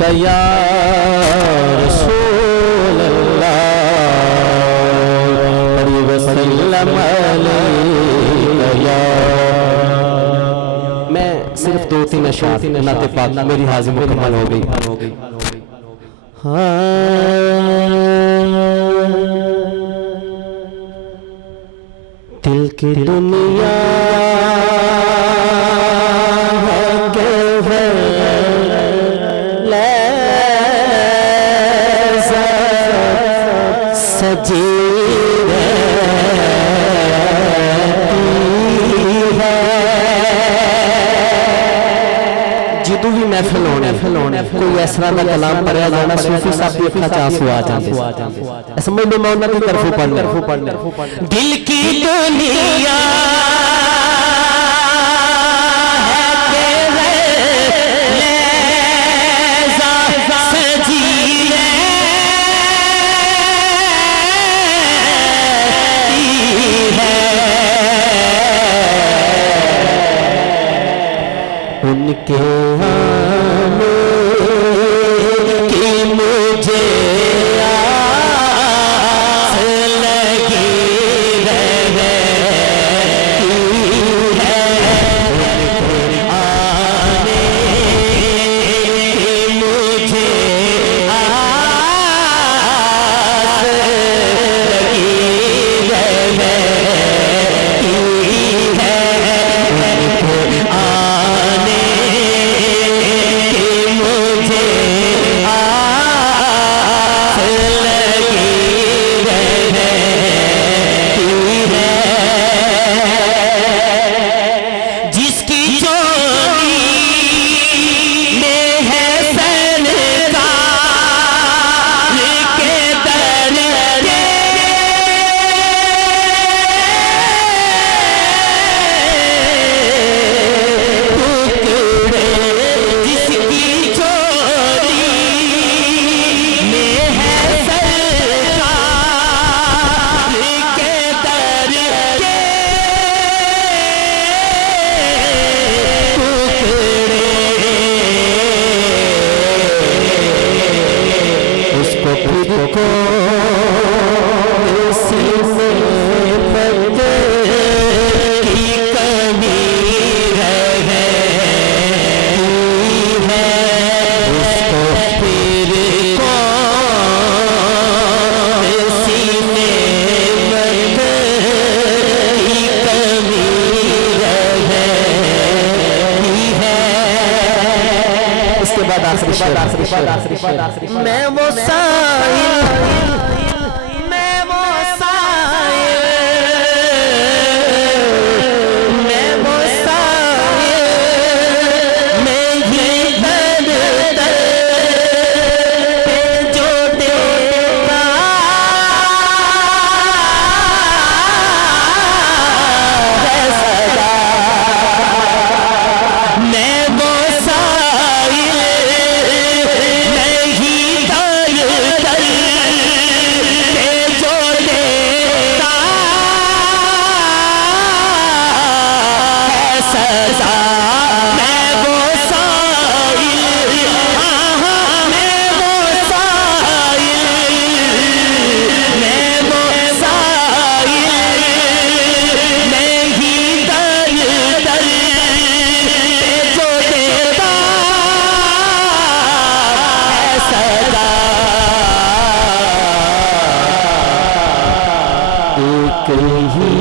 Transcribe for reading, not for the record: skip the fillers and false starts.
या रसूल अल्लाह वसल्लम अलैका या। मैं सिर्फ 2-3 अशआर नाते पाक मेरी हाजिर मुकम्मल हो गई। दिल की दुनिया सजी जदों भी महफिल होने कोई इस तरह का कलाम पढ़िया जाना सूफी साहब की अखां च आंसू आ जाते। समझ लो मैं उन्हां दी तरफों पढ़ना। दिल की दुनिया उनके आने की मुझे आस लगी रहती है। उनके आने की मुझे आस लगी रहती है। उनके आने मैं वो एक ही